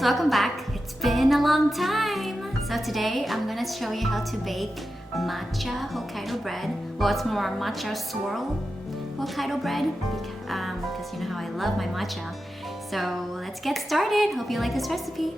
friends, welcome back. It's been a long time. So today I'm gonna show you how to bake matcha Hokkaido bread. Well, it's more matcha swirl Hokkaido bread because you know how I love my matcha. So let's get started. Hope you like this recipe.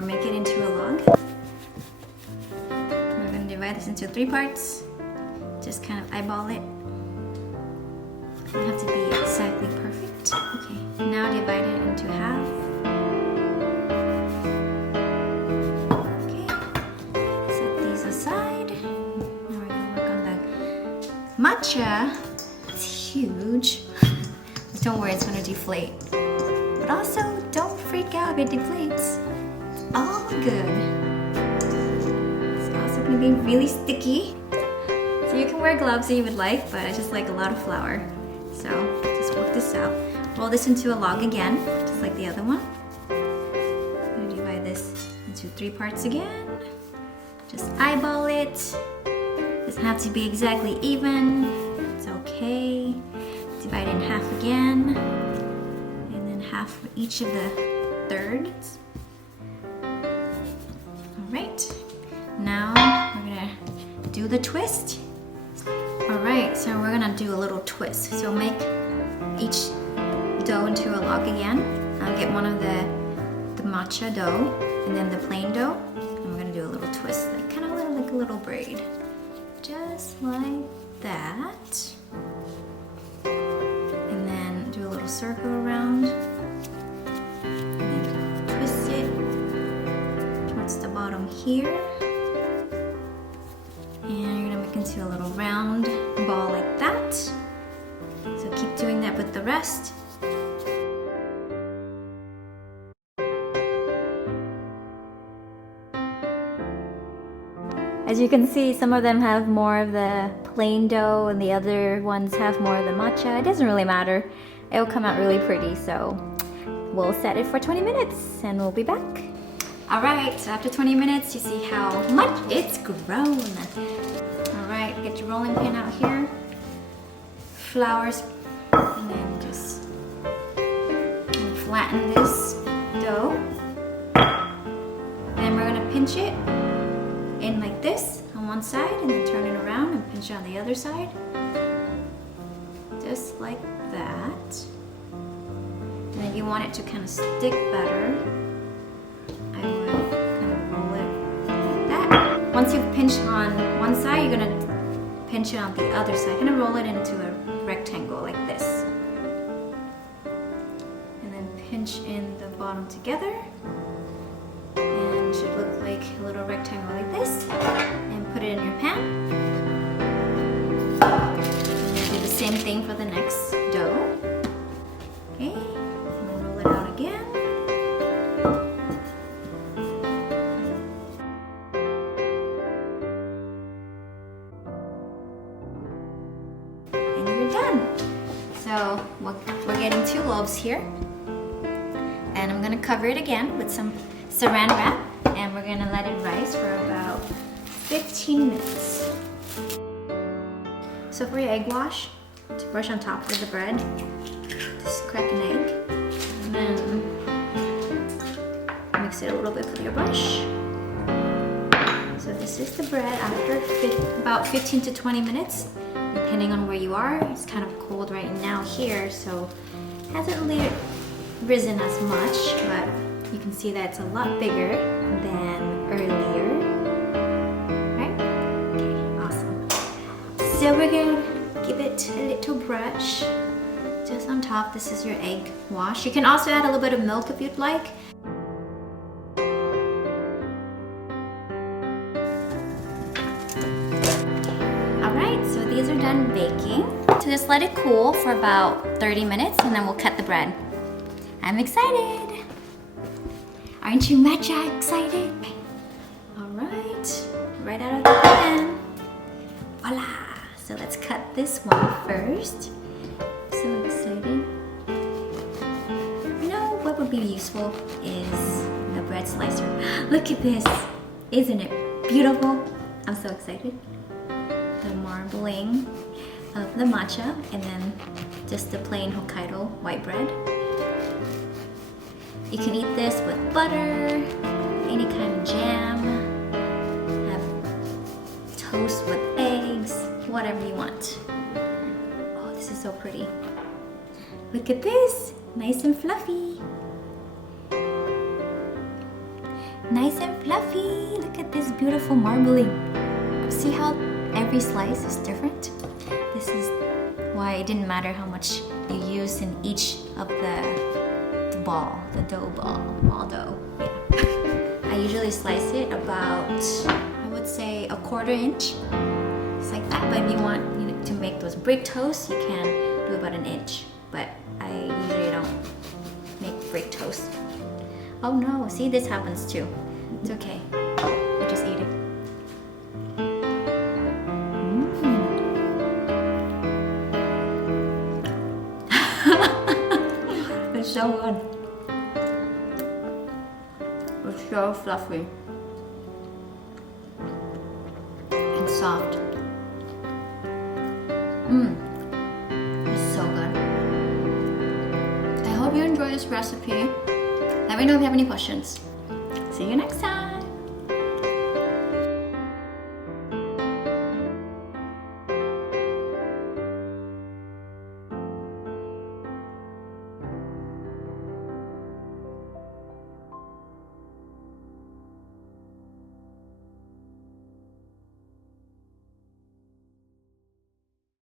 Make it into a log. We're going to divide this into 3 parts. Just kind of eyeball it. It doesn't have to be exactly perfect. Okay, now divide it into half. Okay, set these aside. Now we're going to work on the matcha. It's huge. But don't worry, it's going to deflate. But also, don't freak out if it deflates. All good. It's also going to be really sticky. So you can wear gloves if you would like, but I just like a lot of flour. So just work this out. Roll this into a log again, just like the other one. I'm going to divide this into 3 parts again. Just eyeball it. Doesn't have to be exactly even. It's okay. Divide it in half again. And then half for each of the thirds. Alright, now we're gonna do the twist. Alright, so we're gonna do a little twist. So make each dough into a log again. I'll get one of the matcha dough and then the plain dough. And we're gonna do a little twist, like kind of like a little braid. Just like that. And then do a little circle around. And then twist it the bottom here, and you're gonna make into a little round ball like that. So keep doing that with the rest. As you can see, some of them have more of the plain dough and the other ones have more of the matcha. It doesn't really matter. It'll come out really pretty, so we'll set it for 20 minutes and we'll be back. Alright, so after 20 minutes, you see how much it's grown. Alright, get your rolling pin out here. Flour, and then just flatten this. dough. And we're gonna pinch it in like this on one side and then turn it around and pinch it on the other side. Just like that. And if you want it to kind of stick better, I would kind of roll it like that. Once you've pinched on one side, you're gonna pinch it on the other side. You're gonna roll it into a rectangle like this. And then pinch in the bottom together. And it should look like a little rectangle like this. And put it in your pan. And do the same thing for the next dough. Okay, and roll it out again. And you're done. So we're getting 2 loaves here. And I'm gonna cover it again with some saran wrap. And we're gonna let it rise for about 15 minutes. So for your egg wash, to brush on top of the bread, just crack an egg. And then mix it a little bit with your brush. So this is the bread after about 15 to 20 minutes, depending on where you are. It's kind of cold right now here, so it hasn't really risen as much, but you can see that it's a lot bigger than earlier. Right? Okay, awesome. So we're gonna give it a little brush just on top. This is your egg wash. You can also add a little bit of milk if you'd like. Alright, so these are done baking. So just let it cool for about 30 minutes and then we'll cut the bread. I'm excited! Aren't you Matcha excited? Alright, right out of the pan. Voila! So let's cut this one first. So excited. You know what would be useful is the bread slicer. Look at this! Isn't it beautiful? I'm so excited. The marbling of the matcha and then just the plain Hokkaido white bread. You can eat this with butter, any kind of jam, have toast with eggs, whatever you want. Oh, this is so pretty. Look at this, nice and fluffy. Nice and fluffy. Look at this beautiful marbling. See how every slice is different? This is why it didn't matter how much you use in each of the dough ball dough. Yeah. I usually slice it about, I would say, a 1/4 inch. It's like that, but if you want to make those brick toasts, you can do about 1 inch. But I usually don't make brick toast. Oh no, see, this happens too. It's okay. I just eat it. It's so good. It's so fluffy and soft. It's so good. I hope you enjoy this recipe. Let me know if you have any questions. See you next time.